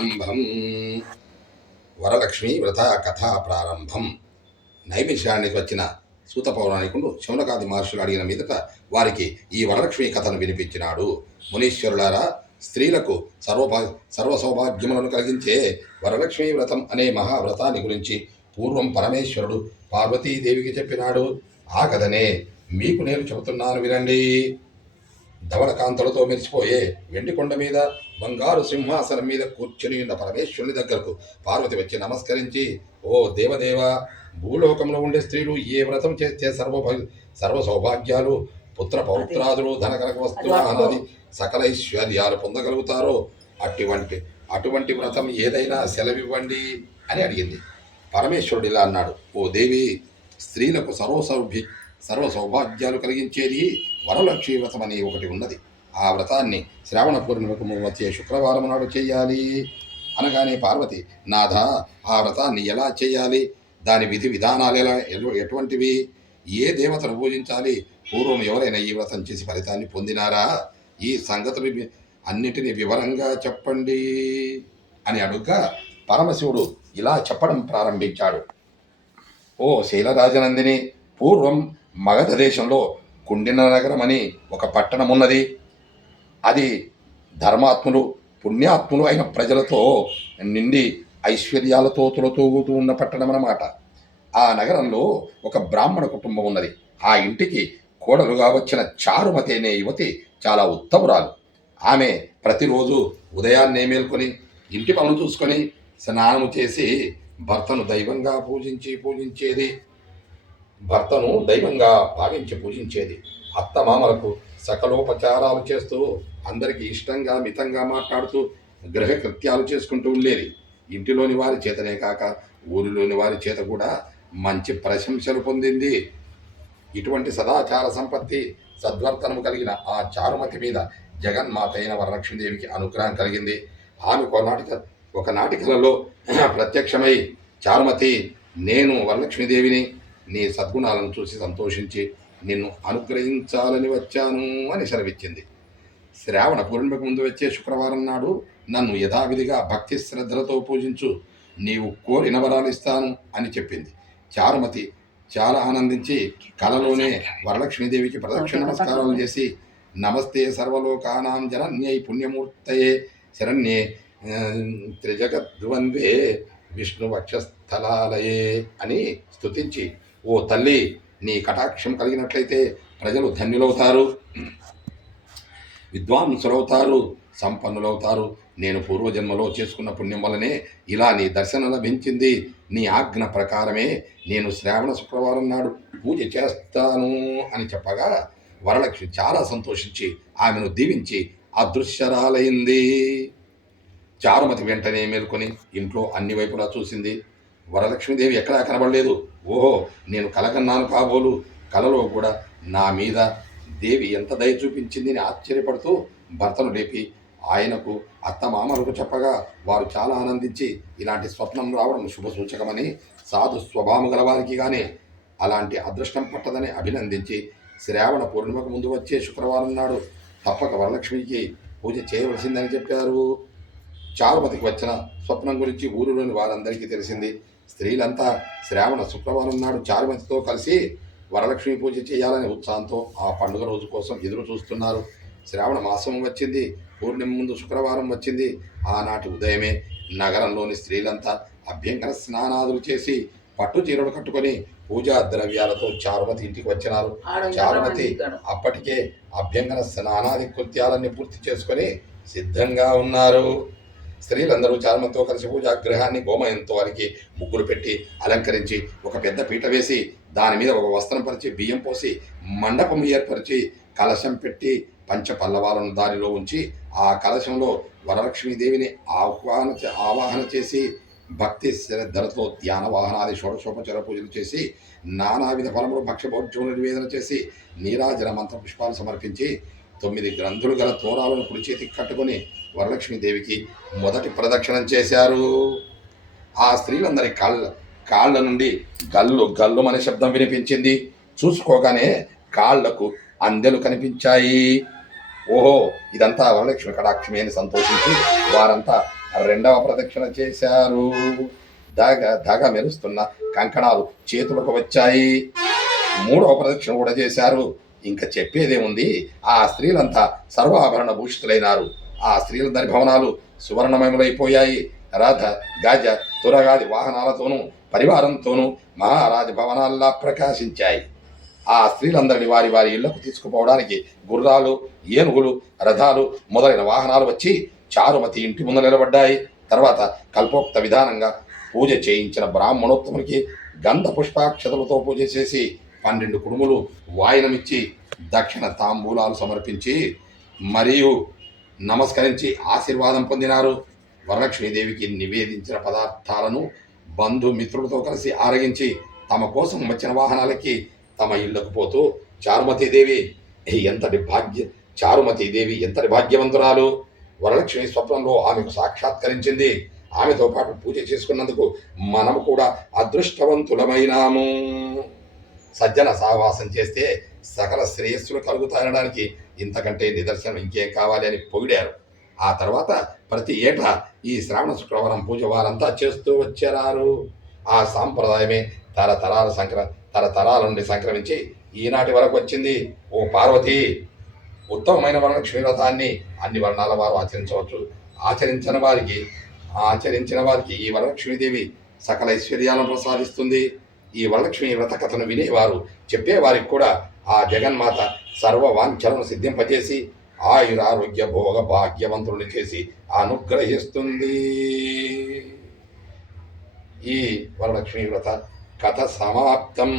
ప్రారంభం. వరలక్ష్మి వ్రత కథా ప్రారంభం. నైమిషానికి వచ్చిన సూత పౌరాణికుడు శౌనకాది మహర్షులు అడిగిన మీదట వారికి ఈ వరలక్ష్మి కథను వినిపించినాడు. మునీశ్వరులారా, స్త్రీలకు సర్వ సౌభాగ్యములను కలిగించే వరలక్ష్మి వ్రతం అనే మహావ్రతాన్ని గురించి పూర్వం పరమేశ్వరుడు పార్వతీదేవికి చెప్పినాడు. ఆ కథనే మీకు నేను చెబుతున్నాను, వినండి. ధవళకాంతలతో మెరిసిపోయే వెండి కొండ మీద బంగారు సింహాసనం మీద కూర్చుని ఉన్న పరమేశ్వరుని దగ్గరకు పార్వతి వచ్చి నమస్కరించి, ఓ దేవదేవ, భూలోకంలో ఉండే స్త్రీలు ఏ వ్రతం చేస్తే సర్వ సౌభాగ్యాలు, పుత్ర పౌత్రాదులు, ధనకనక వస్తువులు, సకల ఐశ్వర్యాలు పొందగలుగుతారో అటువంటి వ్రతం ఏదైనా సెలవివ్వండి అని అడిగింది. పరమేశ్వరుడు ఇలా అన్నాడు, ఓ దేవి, స్త్రీలకు సర్వ సౌభాగ్యాలు కలిగించేది వరలక్ష్మి వ్రతం అని ఒకటి ఉన్నది. ఆ వ్రతాన్ని శ్రావణ పూర్ణిమకు వచ్చే శుక్రవారం నాడు చేయాలి. అనగానే పార్వతి, నాథ, ఆ వ్రతాన్ని ఎలా చేయాలి? దాని విధి విధానాలు ఎటువంటివి? ఏ దేవతను పూజించాలి? పూర్వం ఎవరైనా ఈ వ్రతం చేసి ఫలితాన్ని పొందినారా? ఈ సంగతులు అన్నిటినీ వివరంగా చెప్పండి అని అడుగ్గా పరమశివుడు ఇలా చెప్పడం ప్రారంభించాడు. ఓ శైలరాజనందిని, పూర్వం మగధ దేశంలో కుండిన నగరం అని ఒక పట్టణం ఉన్నది. అది ధర్మాత్ములు, పుణ్యాత్ములు అయిన ప్రజలతో నిండి ఐశ్వర్యాలతో తులతూగుతూ ఉన్న పట్టణం అన్నమాట. ఆ నగరంలో ఒక బ్రాహ్మణ కుటుంబం ఉన్నది. ఆ ఇంటికి కోడలుగా వచ్చిన చారుమతి అనే యువతి చాలా ఉత్తమురాలు. ఆమె ప్రతిరోజు ఉదయాన్నే మేల్కొని ఇంటి పనులు చూసుకొని స్నానము చేసి భర్తను దైవంగా భావించి పూజించేది. అత్తమామలకు సకలోపచారాలు చేస్తూ అందరికీ ఇష్టంగా మితంగా మాట్లాడుతూ గృహ కృత్యాలు చేసుకుంటూ ఉండేది. ఇంటిలోని వారి చేతనే కాక ఊరిలోని వారి చేత కూడా మంచి ప్రశంసలు పొందింది. ఇటువంటి సదాచార సంపత్తి, సద్వర్తనము కలిగిన ఆ చారుమతి మీద జగన్మాత అయిన వరలక్ష్మీదేవికి అనుగ్రహం కలిగింది. ఆమె ఒకనాటి కలలో ప్రత్యక్షమై, చారుమతి, నేను వరలక్ష్మీదేవిని, నీ సద్గుణాలను చూసి సంతోషించి నిన్ను అనుగ్రహించాలని వచ్చాను అని సెలవిచ్చింది. శ్రావణ పూర్ణిమకు ముందు వచ్చే శుక్రవారం నాడు నన్ను యథావిధిగా భక్తి శ్రద్ధలతో పూజించు, నీవు కోరిన వరాలు ఇస్తాను అని చెప్పింది. చారుమతి చాలా ఆనందించి కలలోనే వరలక్ష్మీదేవికి ప్రదక్షిణ నమస్కారాలు చేసి, నమస్తే సర్వలోకానాం జనన్యై పుణ్యమూర్తయే శరణ్యే త్రిజగద్వంద్వే విష్ణు వక్షస్థలాలయే అని స్తుతించి, ఓ తల్లి, నీ కటాక్షం కలిగినట్లయితే ప్రజలు ధన్యులవుతారు, విద్వాంసులవుతారు, సంపన్నులవుతారు. నేను పూర్వజన్మలో చేసుకున్న పుణ్యం వల్లనే ఇలా నీ దర్శనం లభించింది. నీ ఆజ్ఞ ప్రకారమే నేను శ్రావణ శుక్రవారం నాడు పూజ చేస్తాను అని చెప్పగా వరలక్ష్మి చాలా సంతోషించి ఆమెను దీవించి అదృశ్యరాలైంది. చారుమతి వెంటనే మేల్కొని ఇంట్లో అన్ని వైపులా చూసింది. వరలక్ష్మీదేవి ఎక్కడా కనబడలేదు. ఓహో, నేను కలగన్నాను కాబోలు, కలలో కూడా నా మీద దేవి ఎంత దయ చూపించింది అని ఆశ్చర్యపడుతూ భర్తను లేపి ఆయనకు, అత్తమామలకు చెప్పగా వారు చాలా ఆనందించి, ఇలాంటి స్వప్నం రావడం శుభ సూచకమని, సాధు స్వభావం గలవారికి కానీ అలాంటి అదృష్టం పట్టదని అభినందించి శ్రావణ పూర్ణిమకు ముందు వచ్చే శుక్రవారం నాడు తప్పక వరలక్ష్మికి పూజ చేయవలసిందని చెప్పారు. చారుమతికి వచ్చిన స్వప్నం గురించి ఊరిలోని వారందరికీ తెలిసింది. స్త్రీలంతా శ్రావణ శుక్రవారం నాడు చారుమతితో కలిసి వరలక్ష్మి పూజ చేయాలనే ఉత్సాహంతో ఆ పండుగ రోజు కోసం ఎదురు చూస్తున్నారు. శ్రావణ మాసం వచ్చింది, పూర్ణిమ ముందు శుక్రవారం వచ్చింది. ఆనాటి ఉదయమే నగరంలోని స్త్రీలంతా అభ్యంగన స్నానాదులు చేసి పట్టు చీరలు కట్టుకొని పూజా ద్రవ్యాలతో చారుమతి ఇంటికి వచ్చినారు. చారుమతి అప్పటికే అభ్యంగన స్నానాది కృత్యాలన్నీ పూర్తి చేసుకొని సిద్ధంగా ఉన్నారు. స్త్రీలందరూ చారుమతితో కలిసి పూజాగ్రహాన్ని గోమయంతో అలికి ముగ్గులు పెట్టి అలంకరించి ఒక పెద్ద పీట వేసి దాని మీద ఒక వస్త్రం పరిచి బియ్యం పోసి మండపం ఏర్పరిచి కలశం పెట్టి పంచపల్లవాలను దానిలో ఉంచి ఆ కలశంలో వరలక్ష్మీదేవిని ఆవాహన చేసి భక్తి శ్రద్ధలతో ధ్యాన వాహనాది షోడశోపచార పూజలు చేసి నానావిధ ఫలములు భక్ష్యభోజ్యములు నివేదన చేసి నీరాజన మంత్ర పుష్పాలు సమర్పించి 9 గ్రంథులు గల తోరాలను కుడి చేతికి కట్టుకొని వరలక్ష్మీదేవికి మొదటి ప్రదక్షిణం చేశారు. ఆ స్త్రీలందరి కాళ్ళ నుండి గల్లు అనే శబ్దం వినిపించింది. చూసుకోగానే కాళ్లకు అందెలు కనిపించాయి. ఓహో, ఇదంతా వరలక్ష్మి కటాక్షమే అని సంతోషించి వారంతా రెండవ ప్రదక్షిణ చేశారు. దగ దగ మెరుస్తున్న కంకణాలు చేతులకు వచ్చాయి. మూడవ ప్రదక్షిణ కూడా చేశారు. ఇంకా చెప్పేదేముంది, ఆ స్త్రీలంతా సర్వాభరణ భూషితులైనారు. ఆ స్త్రీలందరి భవనాలు సువర్ణమయములైపోయాయి. రథ గజ తురగాది వాహనాలతోనూ పరివారంతోనూ మహారాజ భవనాల్లా ప్రకాశించాయి. ఆ స్త్రీలందరినీ వారి వారి ఇళ్లకు తీసుకుపోవడానికి గుర్రాలు, ఏనుగులు, రథాలు మొదలైన వాహనాలు వచ్చి చారుమతి ఇంటి ముందు నిలబడ్డాయి. తర్వాత కల్పోక్త విధానంగా పూజ చేయించిన బ్రాహ్మణోత్తమునికి గంధ పుష్పాక్షతలతో పూజ చేసి 12 కుడుములు వాయినమిచ్చి దక్షిణ తాంబూలాలు సమర్పించి మరియు నమస్కరించి ఆశీర్వాదం పొందినారు. వరలక్ష్మీదేవికి నివేదించిన పదార్థాలను బంధుమిత్రులతో కలిసి ఆరగించి తమ కోసం వచ్చిన వాహనాలకి తమ ఇళ్లకు పోతూ చారుమతీదేవి ఎంతటి భాగ్యవంతురాలు. వరలక్ష్మి స్వప్నంలో ఆమెకు సాక్షాత్కరించింది. ఆమెతో పాటు పూజ చేసుకున్నందుకు మనము కూడా అదృష్టవంతులమైనాము. సజ్జన సహవాసం చేస్తే సకల శ్రేయస్సులు కలుగుతాయనడానికి ఇంతకంటే నిదర్శనం ఇంకేం కావాలి అని పొగిడారు. ఆ తర్వాత ప్రతి ఏటా ఈ శ్రావణ శుక్రవారం పూజ వారంతా చేస్తూ వచ్చారు. ఆ సాంప్రదాయమే తరతరాల నుండి సంక్రమించి ఈనాటి వరకు వచ్చింది. ఓ పార్వతి, ఉత్తమమైన వరలక్ష్మి వ్రతాన్ని అన్ని వర్ణాల వారు ఆచరించవచ్చు. ఆచరించిన వారికి ఈ వరలక్ష్మీదేవి సకల ఐశ్వర్యాలను ప్రసాదిస్తుంది. ఈ వరలక్ష్మి వ్రత కథను వినేవారు, చెప్పేవారికి కూడా ఆ జగన్మాత సర్వ వాంఛలను సిద్ధింపజేసి ఆయురారోగ్య భోగ భాగ్యవంతుల్ని చేసి అనుగ్రహిస్తుంది. ఈ వరలక్ష్మి వ్రత కథ సమాప్తం.